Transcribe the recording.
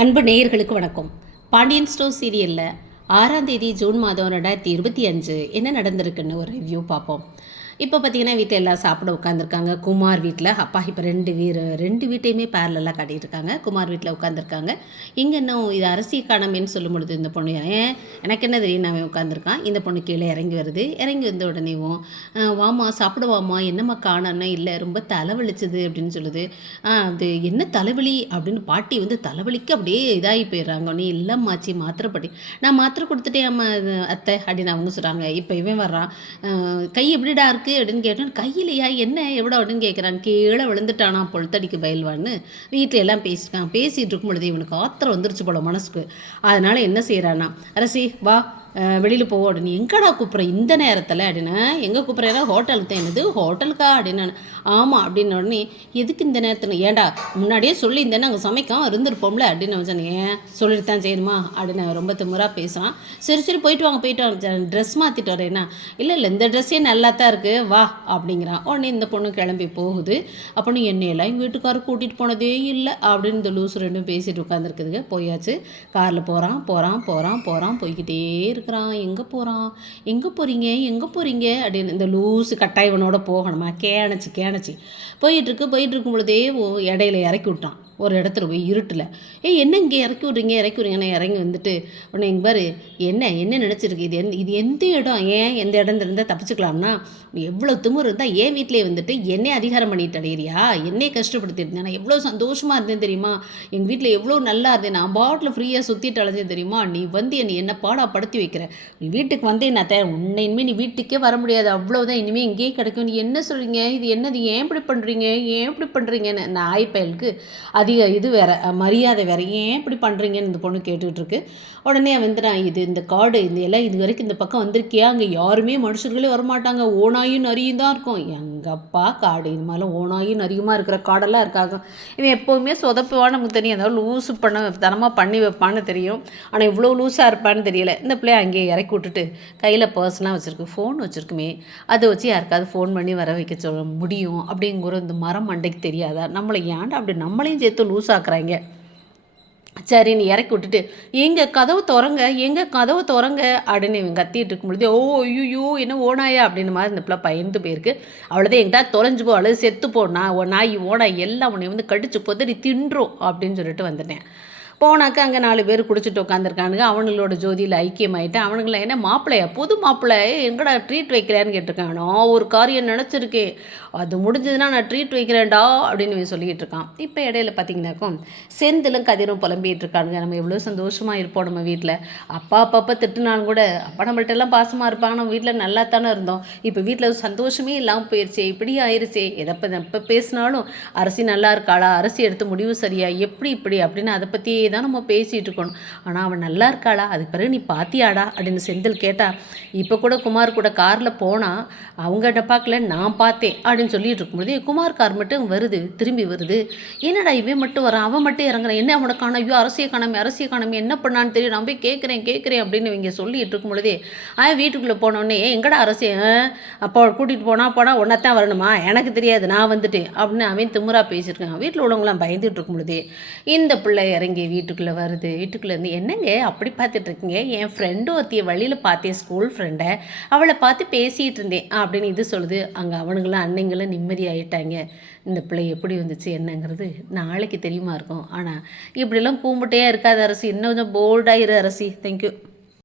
அன்பு நேயர்களுக்கு வணக்கம். பாண்டியன் ஸ்டோர் சீரியலில் 6ஆம் தேதி ஜூன் மாதம் 2025 என்ன நடந்திருக்குன்னு ஒரு ரிவ்யூ பார்ப்போம். இப்போ பார்த்தீங்கன்னா வீட்டில் எல்லாம் சாப்பிட உட்காந்துருக்காங்க. குமார் வீட்டில் அப்பா இப்போ ரெண்டு வீட்டையுமே பேரலெல்லாம் காட்டிகிட்டு இருக்காங்க. குமார் வீட்டில் உட்காந்துருக்காங்க. இங்கே இன்னும் இது அரசிய காணமேன்னு சொல்லும் பொழுது இந்த பொண்ணு எனக்கு என்ன தெரியும் நான் உட்காந்துருக்கான். இந்த பொண்ணு கீழே இறங்கி வருது. இறங்கி வந்த உடனேவும் வாமா சாப்பிடுவாமா, என்னம்மா காணன்னா, இல்லை ரொம்ப தலைவலிச்சுது அப்படின்னு சொல்லுது. அது என்ன தலைவலி அப்படின்னு பாட்டி தலைவலிக்கு அப்படியே இதாகி போயிடுறாங்க. நீ இல்லம்மாச்சி மாத்திரைப்படி நான் மாத்திரை கொடுத்துட்டேன் அம்மா அத்தை அப்படின்னு அவங்க சொல்கிறாங்க. இப்போ இவன் வர்றான். கை எப்படிடா இருக்குது அப்படின்னு கேட்டேன். கையிலையா என்ன எவ்வளோ அப்படின்னு கேட்குறான். கீழே விழுந்துட்டானா பொழுத்தடிக்கு பயில்வான்னு வீட்டில் எல்லாம் பேசிகிட்டு இருக்கும் பொழுது இவனுக்கு ஆத்திரம் வந்துருச்சு போல மனசுக்கு. அதனால் என்ன செய்கிறானா, அரசி வா வெளியில் போவோம் அப்படின்னு. எங்கடா கூப்பிட்ற இந்த நேரத்தில் அப்படின்னா, எங்கே கூப்பிட்றேன்னா ஹோட்டலுக்கு தான். என்னது ஹோட்டலுக்கா அப்படின்னு. ஆமாம் அப்படின்னு உடனே, எதுக்கு இந்த நேரத்தில், ஏண்டா முன்னாடியே சொல்லியிருந்தேன்னு அங்கே சமைக்காமல் இருந்திருப்போம்ல அப்படின்னு நான் சொன்னேன். ஏன் சொல்லிட்டு தான் செய்யணுமா அப்படின்னு ரொம்ப திமுறாக பேசுகிறான். சரி போயிட்டு வாங்க ட்ரெஸ் மாற்றிட்டு வரேன்னா, இல்லை இந்த ட்ரெஸ்ஸே நல்லா தான் இருக்குது வா அப்படிங்கிறான். உடனே இந்த பொண்ணு கிளம்பி போகுது. அப்படின்னு என்னையெல்லாம் எங்கள் வீட்டுக்காரர் கூட்டிகிட்டு போனதே இல்லை அப்படின்னு இந்த லூஸ் ரெண்டும் பேசிட்டு உட்காந்துருக்குதுங்க. போயாச்சு. காரில் போகிறான் போய்கிட்டே இருக்கிறான். எங்கே போகிறீங்க அப்படின்னு இந்த லூஸு கட்டாயவனோட போகணுமா. கேணச்சி போயிட்டு இருக்கும் பொழுதே இடையில இறக்கி விட்டான். ஒரு இடத்துல போய் இருட்டில் என்ன இங்கே இறக்கி விட்றீங்கன்னா இறங்கி வந்துட்டு உடனே எங்கள் பாரு என்ன நினச்சிருக்கு, இது எந்த இடம், எந்த இடம் இருந்தால் தப்பிச்சுக்கலாம்னா, எவ்வளோ திமுரு இருந்தால் என் வீட்டிலே என்னை அதிகாரம் பண்ணிட்டு அடையிறியா, என்னை கஷ்டப்படுத்திருந்தேன். நான் எவ்வளோ சந்தோஷமாக இருந்தேன் தெரியுமா, எங்கள் வீட்டில் எவ்வளோ நல்லா இருந்தேன், நான் பாட்டில் ஃப்ரீயாக சுற்றிட்டு அழைஞ்சேன் தெரியுமா, நீ என்ன பாடாப்படுத்தி வைக்கிற, நீ வீட்டுக்கு வந்தேன் நான் உன்னை இனிமேல் நீ வீட்டுக்கே வர முடியாது, அவ்வளோதான், இனிமேல் இங்கேயே கிடைக்கும், நீ என்ன சொல்கிறீங்க, இது என்னது, ஏன் இப்படி பண்ணுறீங்கன்னு நாய் பயலுக்கு இது வேறு மரியாதை வேறு, ஏன் இப்படி பண்ணுறீங்கன்னு இந்த பொண்ணு கேட்டுக்கிட்டு இருக்கு. உடனே நான் இந்த காடு இந்த எல்லாம் இது வரைக்கும் இந்த பக்கம் வந்திருக்கியா, அங்கே யாருமே மனுஷர்களே வரமாட்டாங்க, ஓனாயும் நரியும் தான் இருக்கும். எங்கப்பா காடு, இது மாதிரிலாம் ஓனாயும் நரியுமா இருக்கிற காடெல்லாம் இருக்காங்க. இவன் எப்போவுமே சொதப்புவான்னு நமக்கு தெரியும், அதாவது லூஸு தனமாக பண்ணி வைப்பான்னு தெரியும். ஆனால் இவ்வளோ லூஸாக இருப்பான்னு தெரியல. இந்த பிள்ளைய அங்கேயே இறக்கி விட்டுட்டு கையில் பர்ஸ்லாம் வச்சுருக்கு, ஃபோன் வச்சுருக்குமே, அதை வச்சு யாருக்காவது ஃபோன் பண்ணி வர வைக்க சொல்ல முடியும் அப்படிங்கிற இந்த மரம் மண்டைக்கு தெரியாதா, நம்மளை ஏன்டா அப்படி நம்மளையும் சேர்த்து லூஸ் ஆக்குறாங்க. சரி நீ இறக்கி விட்டுட்டு எங்கள் கதவு திறங்க அப்படின்னு இவங்க கத்திட்டு இருக்கும் பொழுது, ஐயோ என்ன ஓனாயா அப்படின்னு மாதிரி இந்த பிள்ளை பயந்து போயிருக்கு. அவ்வளோதான், எங்கிட்ட தொலைஞ்சு போ அல்லது செத்து போ, நாய் ஓனாய் எல்லாம் உன்னை கடிச்சு பொதறி தின்றோம் அப்படின்னு சொல்லிட்டு வந்துட்டேன். போனாக்க அங்கே 4 பேர் குடிச்சிட்டு உட்காந்துருக்கானுங்க. அவனுங்களோட ஜோதியில் ஐக்கியமாயிட்டு அவனுங்கள என்ன மாப்பிள்ளையா, புது மாப்பிள்ளை எங்கடா ட்ரீட் வைக்கிறேன்னு கேட்டிருக்கான். நான் ஒரு காரியம் நினச்சிருக்கேன், அது முடிஞ்சதுன்னா நான் ட்ரீட் வைக்கிறேன்டா அப்படின்னு சொல்லிக்கிட்டு இருக்கான். இப்போ இடையில பார்த்தீங்கன்னாக்கும் செந்திலும் கதிரும் புலம்பிகிட்டு இருக்கானுங்க. நம்ம எவ்வளோ சந்தோஷமாக இருப்போம் நம்ம வீட்டில், அப்பா திட்டுனாலும் கூட அப்பா நம்மள்ட்ட எல்லாம் பாசமாக இருப்பாங்க, நம்ம வீட்டில் நல்லா தானே இருந்தோம், இப்போ வீட்டில் சந்தோஷமே இல்லாமல் போயிடுச்சே, இப்படி ஆயிடுச்சே, எப்போ பேசினாலும் அரசி நல்லா இருக்காளா, அரசி எடுத்து முடிவு சரியா, இப்படி அப்படின்னு அதை பற்றியே தான் நம்ம பேசிகிட்டு இருக்கணும். ஆனால் அவன் நல்லா இருக்காளா, அதுக்கு பிறகு நீ பாத்தியாடா அப்படின்னு செந்தில் கேட்டால், இப்போ கூட குமார் கூட காரில் போனால் அவங்ககிட்ட பார்க்கல நான் பார்த்தேன் அப்படின்னு சொல்லிட்டு இருக்கும்போது குமார் கார் மட்டும் திரும்பி வருது. என்னடா இவன் மட்டும் வரான், அவன் மட்டும் இறங்குறான், என்ன அவனை காண, ஐயோ அரசியை காணாமே என்ன பண்ணான்னு தெரியும், நான் போய் கேட்குறேன் அப்படின்னு இவங்க சொல்லிட்டு இருக்கும் பொழுதே வீட்டுக்குள்ளே போனோடனே எங்கடா அரசியை அப்போ கூட்டிகிட்டு போனால் ஒன்றத்தான் வரணுமா, எனக்கு தெரியாது நான் வந்துட்டேன் அப்படின்னு அவன் திமுறா பேசியிருக்கான். வீட்டில் உள்ளவங்களாம் பயந்துட்டு இருக்கும் பொழுதே இந்த பிள்ளை இறங்கி வீட்டுக்குள்ளே வருது. வீட்டுக்குள்ளே இருந்து என்னங்க அப்படி பார்த்துட்ருக்கீங்க, என் ஃப்ரெண்டு ஒருத்திய வழியில் பார்த்தேன், ஸ்கூல் ஃப்ரெண்டை, அவளை பார்த்து பேசிகிட்டு இருந்தேன் அப்படின்னு இது சொல்லுது. அங்கே அவனுங்களும் அன்னைங்களும் நிம்மதியாகிட்டாங்க. இந்த பிள்ளை எப்படி வந்துச்சு என்னங்கிறது நாளைக்கு தெரியுமா இருக்கும். ஆனால் இப்படிலாம் கூம்பிட்டையாக இருக்காது அரசி, இன்னும் கொஞ்சம் போல்டாகிரு அரசி. தேங்க்யூ.